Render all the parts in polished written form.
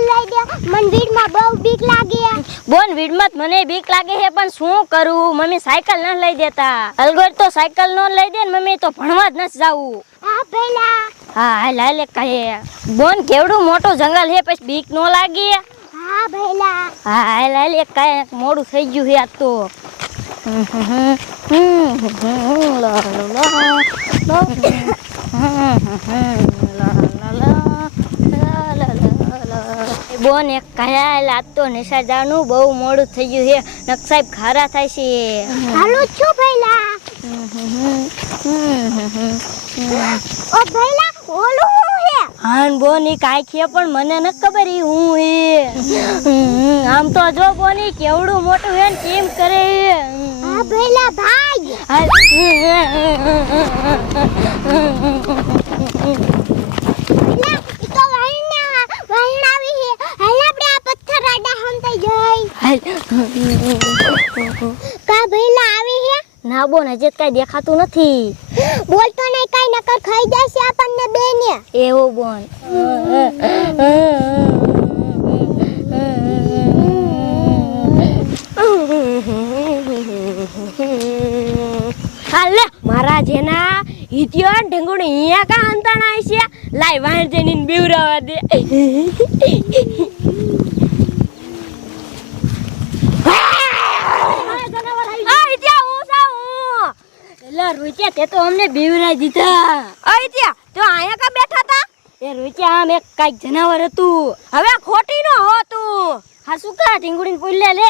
લઈ દે મન ભીડમાં બહુ બીક લાગે બોન ભીડમાં મને બીક લાગે છે પણ શું કરું મમ્મી સાયકલ ન લઈ દેતા અલગર તો સાયકલ નો લઈ દે ને મમ્મી તો ભણવા જ ન જાવું હા ભઈલા હા હાલ હાલ કહે બોન કેવડું મોટું જંગલ છે પછી બીક નો લાગે હા ભઈલા હા હાલ હાલ કાંઈ મોડું થઈ ગયું છે આજ તો બોન એક કયા આજ તો નિશા જવાનું બહુ મોડું થઈ ગયું છે નક સાહેબ ખારા થાય છે હાલો છું ભઈલા ઓ ભઈલા ઓલું હું હે હાન બોની કાંઈ છે પણ મને ન ખબર ઈ હું હે આમ તો જો બોની કેવડું મોટું હે ને કેમ કરે હા ભઈલા ભાઈ ભઈલા ઈ તો વહેણાવી હે હાલ આપણે આ પથ્થર આડા હંતાઈ જઈ કા ભઈલા આવી હે ના બોન હજી કાંઈ દેખાતું નથી બોલતો નહીં કાઈ નકર ખાઈ જશે આપણને બેને એવું બોન હાલે મારા જેના હિત્યો ઢંગુડી અહીંયા કા અંતાણા છે લાઈ વાણ જેની બીવરાવા દે રૂચિયા તે તો અમને બીવરાઈ દીધા અઈત્યા તો આયા કા બેઠા તા એ રૂચિયા આમ એક કાઈક જનાવર હતું હવે ખોટી નો હો તું હા શું કા ઢીંગુડીને પૂછ લે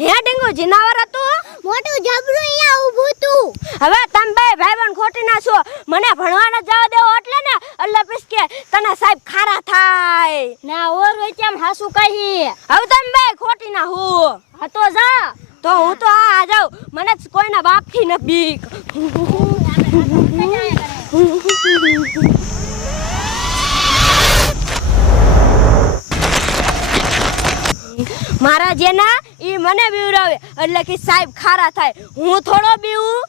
હે ઢીંગુ જનાવર હતું મોટું જબરું અહીંયા ઊભું તું હવે તમે બે ભાઈબંધ ખોટી ના છો મને ભણવાના જવા દેવો એટલે ને અલ્લા પીસ કે તને સાહેબ ખારા થાય ના ઓર રૂચિયા આમ હાસુ કહી હવે તમે બે ખોટી ના હો હા તો જા તો હું તો આ જાઉં મને કોઈના બાપ થી ન બીક મારા જેના ઈ મને બીવરાવે એટલે કે સાહેબ ખારા થાય હું થોડો બીવું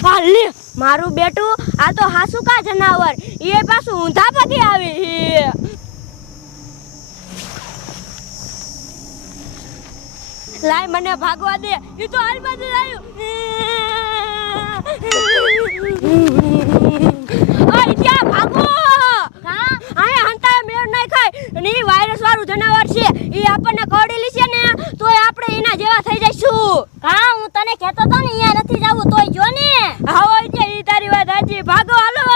હાલે મારું બેટું આ તો હાસુકા જનાવર એ પાછું ઊંધા પગે આવે લાય મને ભાગવા દે ઈ તો હાલ બાજુ આવ્યું ઓય ત્યાં ભાગો હા આયા હંતા મેળ નઈ ખાય અને ઈ વાયરસ વાળું જનાવર છે ઈ આપણને કરડેલી છે ને તોય આપણે એના જેવા થઈ જઈશું હા હું તને કહેતો તો ને અહીંયા નથી જાવું તોય જો ને હા ઓય જે ઈ તારી વાત સાચી ભાગો હાલો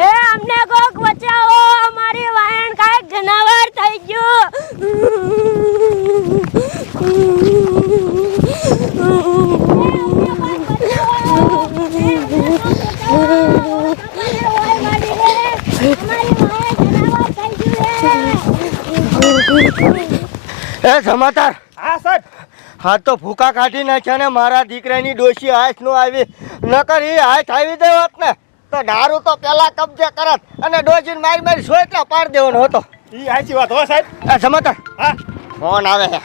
એ અમને કોક બચાવો અમારી વાયણ કાંઈક જનાવર થઈ ગયું એ સમાચાર હા સાહેબ હા તો ભૂકા કાઢી નાખ્યા ને મારા દીકરાની ડોશી હાથ નો આવી નકર એ હાથ આવી ગયો હોત ને તો દારૂ તો પેલા કબજે કરત અને ડોશીને મારી મારી સોયટલા પાડ દેવાનો હતો ઈ સાચી વાત હો સાહેબ એ સમાચાર હા ફોન આવે છે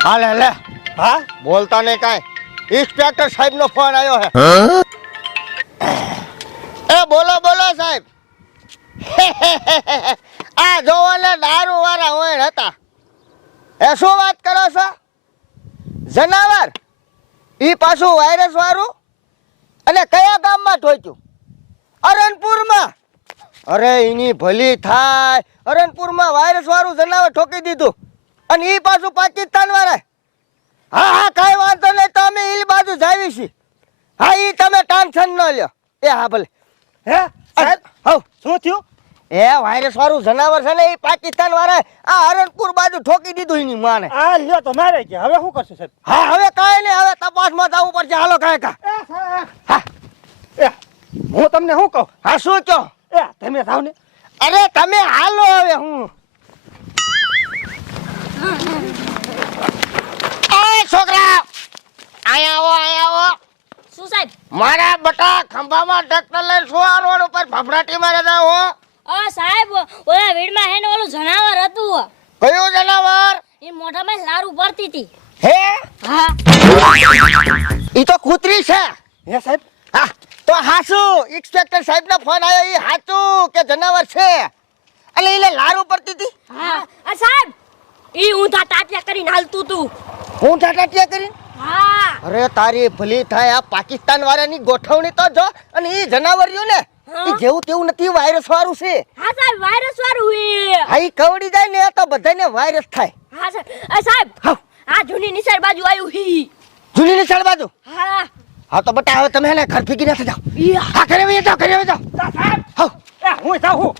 હાલે લે હા બોલતા નહીં કાંઈ ઇન્સ્પેક્ટર સાહેબ નો ફોન આવ્યો છે એ બોલો બોલો સાહેબ આ જોવો ને દારૂ વાળા હોય હતા એ શું વાત કરો છો જનાવર ઈ પાછું વાયરસ વાળું અને કયા ગામમાં ઠોક્યું અરણપુરમાં અરે એની ભલી થાય અરણપુરમાં વાયરસ વાળું જનાવર ઠોકી દીધું અને ઈ પાછું પાકિસ્તાન વાળા હા હા કાંઈ વાંધો નહીં તો અમે ઈ બાજુ જાવી છીએ હા ઈ તમે ટેન્શન ન લ્યો એ હા ભલે હે સાહેબ હવ શું થયું એ વાયરસ વાળું જનાવર છે ને એ પાકિસ્તાન વાળા આ હરણપુર બાજુ ઠોકી દીધું એની માને આ લ્યો તો મારે કે હવે શું કરશું સાહેબ હા હવે કાંઈ નહીં હવે તપાસમાં જવું પડશે હાલો કાંઈ કા હા એ હું તમને શું કહું હા શું કહો એ તમે થાવ ને અરે તમે હાલો હવે હું એ છોકરા અહીંયા આવો શું સાહેબ મારા બટા ખંભામાં ટ્રેક્ટર લઈને સુવા રોડ ઉપર ભભરાટી મારે જાવ હો સાહેબ ઓલા વીડમાં હે ને ઓલું જનાવર હતું કયું જનાવર એ મોઢામાં લારું પડતી હતી હે હા ઈ તો કૂતરી છે હે સાહેબ હા તો તો હાસું ઇન્સ્પેક્ટર સાહેબનો ફોન આવ્યો ઈ હાચું કે જનાવર છે અને એટલે લારું પડતી હતી. હા આ સાહેબ ઈ ઊંધા ટાટિયા કરીને હાલતું તું. હું ટાટાટિયા કરીને હા અરે તારી ભલી થાય આ પાકિસ્તાન વાળાની ગોઠવણી તો જો અને ઈ જનાવરિયું ને હા? ઈ જેવું તેવું નથી વાયરસ વાળું છે. હા સાહેબ વાયરસ વાળું હે. હા ઈ કવડી જાય ને તો બધાને વાયરસ થાય. હા સાહેબ આ સાહેબ હાવ. આ જૂની નિશાળ બાજુ આવ્યું હી. જૂની નિશાળ બાજુ હા હા તો બટા હવે તમે એને ઘર ફીકી નથી જાઓ. યા. હા ઘરે વહી જાઓ ઘરે વહી જાઓ. સાહેબ હાવ. એ હું જાઉં હું.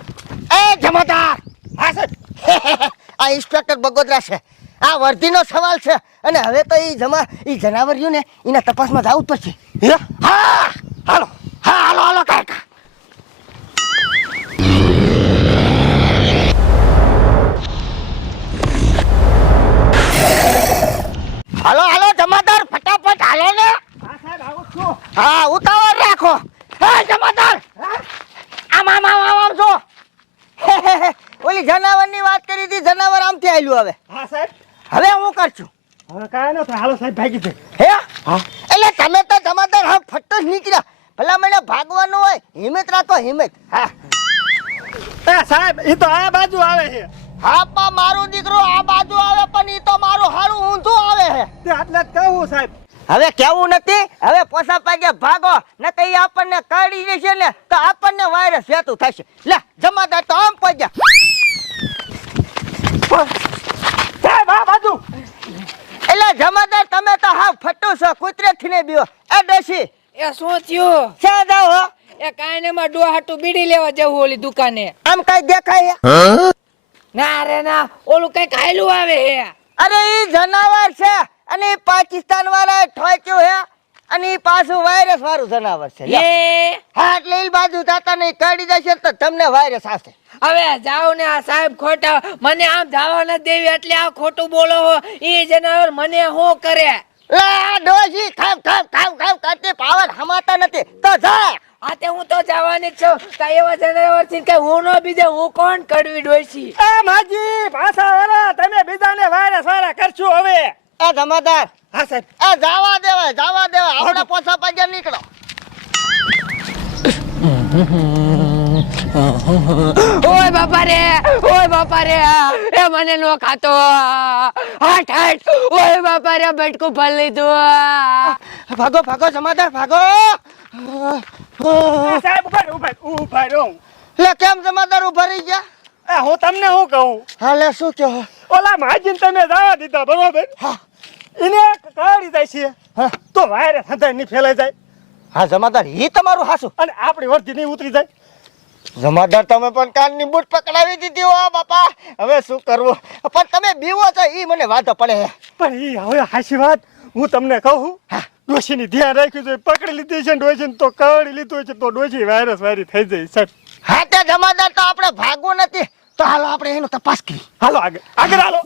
એ જમાદાર હા સાહેબ. આ ઇન્સ્પેક્ટર બગોદરા છે. આ વર્દીનો સવાલ છે અને હવે તો ઈ જનાવરિયું ને એના તપાસમાં જવું જ પડશે. હે હા હાલો. હા હાલો હાલો કાકા. હાલો હાલો જમાદાર ફટાફટ હાલો ને. હા સાહેબ આવું છું. હા ઉતાવળ રાખો. હા જમાદાર આમ આમ આમ આમ આમ જો ઓલી જનાવરની વાત કરી હતી જનાવર આમથી આયલું હવે હા સાહેબ હવે હું કરશું હવે કાંઈ ન થાય હાલો સાહેબ ભાગી જાય. હે હા એટલે તમે તો જમાદાર હા ફટતો જ નીકળ્યા ભલા મને ભાગવાનું હોય હિંમત રાખો હિંમત. હા એ સાહેબ એ તો આ બાજુ આવે છે. હા પા મારો દીકરો આ બાજુ આવે પણ ઈ તો મારું હારું ઊંધું આવે છે. તે આટલે જ કહું સાહેબ. હવે કેવું નથી હવે પોસા પાગે ભાગો ન તો ઈ આપણને કાઢી દેશે ને તો આપણને વાયરસ વેતું થશે. લે જમાદાર તો આમ પગ્યા. સાહેબ આ બાજુ. એટલે જમાદાર તમે તો હા ફટો છો કૂતરે થીને બીઓ. એ ડોશી એ શું થયું? ક્યાં જાઓ હો? એ કાંઈ ને માં ડોહા હાટુ બીડી લેવા જવું ઓલી દુકાને. આમ કઈ દેખાય છે? ના રે ના, ઓલું કઈક હાયલું આવે હે. અરે ઈ જનાવર છે અને ઈ પાકિસ્તાન વાળાએ ઠોક્યું હે અને ઈ પાછું વાયરસ વાળું જનાવર છે. લ્યો. એ હા એટલે ઈ બાજુ જાતા નહીં કાઢી દેશે તો તમને વાયરસ આવશે. હવે જાવ ને આ સાહેબ ખોટા મને આમ જવા ન દેવી એટલે આ ખોટું બોલો હો. ઈ જનાવર મને શું કરે? લા ડોશી ખાવ ખાવ ખાવ ખાવ કરતી પાવર હમાતા નથી તો જા. આ તે હું તો જવાની જ છું. કાંઈ એવા જનાવર છે કે હું ન બીજે હું કોણ કડવી ડોસી? એ માજી પાછા વાળા તમે બીજાને વાયરસ વાળા કરશો હવે. એ જમાદાર હા સાહેબ. એ જાવા દેવાય આપણે પોસા પાગ્યા નીકળો. ઓય બાપા રે એ મને નો ખાતો. હટ હટ. ઓય બાપા રે બટકું ભર લીધું. ભાગો ભાગો જમાદાર ભાગો. એ સાહેબ ઉભા રહો. લે કેમ જમાદાર ઉભા રહી ગયા? એ હું તમને શું કહું? હાલે શું કહો? ઓલા માજીને તમે જવા દીધા બરોબર. હા એને કાઢી જાય છે હા તો વાયરસ હંધાય નહીં ફેલાઈ જાય હા જમાદાર ઈ તમારું હાસું. અને આપણી વર્ધી નહીં ઉતરી જાય. જમાદાર તમે પણ કાનની બૂટ પકડાવી દીધી હો બાપા. હવે શું કરવું પણ તમે બીવો છો ઈ મને વાતો પડે છે. પણ ઈ હવે હાચી વાત હું તમને કહું. ડોશીની ધ્યાન રાખ્યું છે. પકડી લીધી છે ડોશીને તો કાઢી લીધું છે તો ડોશી વાયરસ વાયરી થઈ જાય સાહેબ. હા તે જમાદાર તો આપણે ભાગવું નથી તો હાલો આપણે એનો તપાસ કરી. હાલો આગળ આગળ હાલો.